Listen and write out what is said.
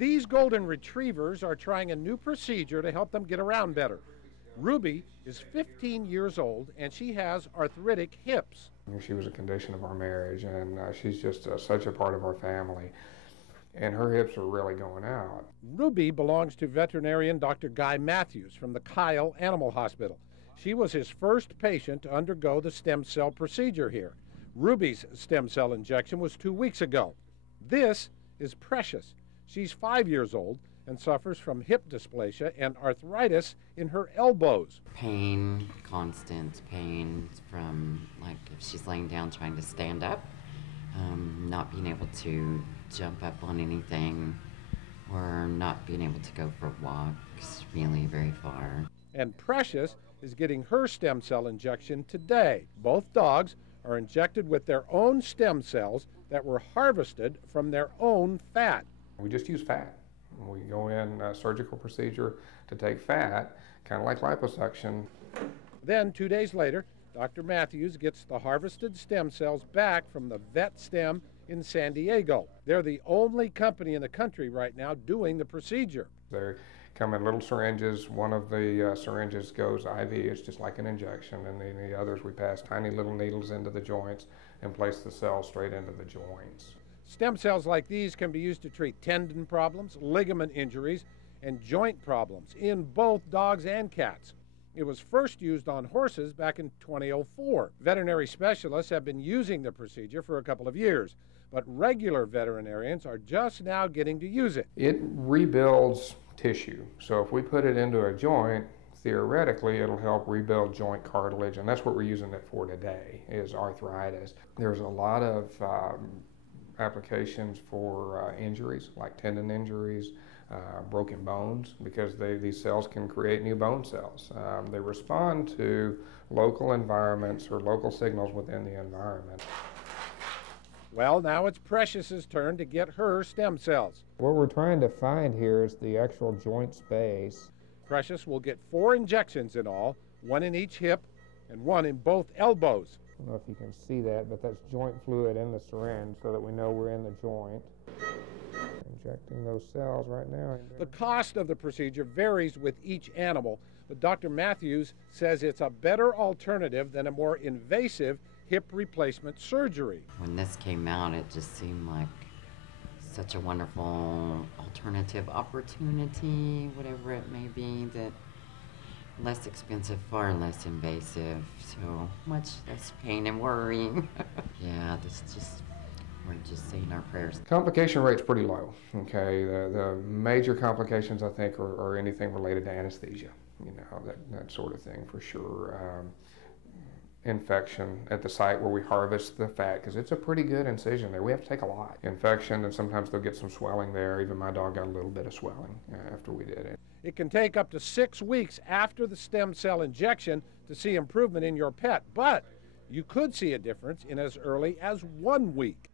These golden retrievers are trying a new procedure to help them get around better. Ruby is 15 years old, and she has arthritic hips. She was a condition of our marriage, and she's just such a part of our family. And her hips are really going out. Ruby belongs to veterinarian Dr. Guy Mathews from the Kyle Animal Hospital. She was his first patient to undergo the stem cell procedure here. Ruby's stem cell injection was 2 weeks ago. This is Precious. She's 5 years old and suffers from hip dysplasia and arthritis in her elbows. Pain, constant pain from, like, if she's laying down trying to stand up, not being able to jump up on anything, or not being able to go for walks really very far. And Precious is getting her stem cell injection today. Both dogs are injected with their own stem cells that were harvested from their own fat. We just use fat. We go in a surgical procedure to take fat, kind of like liposuction. Then 2 days later, Dr. Mathews gets the harvested stem cells back from the vet stem in San Diego. They're the only company in the country right now doing the procedure. They come in little syringes. One of the syringes goes IV, it's just like an injection, and then the others we pass tiny little needles into the joints and place the cells straight into the joints. Stem cells like these can be used to treat tendon problems, ligament injuries, and joint problems in both dogs and cats. It was first used on horses back in 2004. Veterinary specialists have been using the procedure for a couple of years, but regular veterinarians are just now getting to use it. It rebuilds tissue. So if we put it into a joint, theoretically it'll help rebuild joint cartilage, and that's what we're using it for today, is arthritis. There's a lot of applications for injuries, like tendon injuries, broken bones, because these cells can create new bone cells. They respond to local environments or local signals within the environment. Well, now it's Precious's turn to get her stem cells. What we're trying to find here is the actual joint space. Precious will get 4 injections in all, 1 in each hip and 1 in both elbows. I don't know if you can see that, but that's joint fluid in the syringe so that we know we're in the joint. Injecting those cells right now. The cost of the procedure varies with each animal, but Dr. Mathews says it's a better alternative than a more invasive hip replacement surgery. When this came out, it just seemed like such a wonderful alternative opportunity, whatever it may be, that less expensive, far less invasive, so much less pain and worrying. Yeah, we're just saying our prayers. Complication rate's pretty low, okay? The major complications, I think, are anything related to anesthesia, you know, that sort of thing for sure. Infection at the site where we harvest the fat, because it's a pretty good incision there. We have to take a lot. Infection, and sometimes they'll get some swelling there. Even my dog got a little bit of swelling after we did it. It can take up to 6 weeks after the stem cell injection to see improvement in your pet, but you could see a difference in as early as 1 week.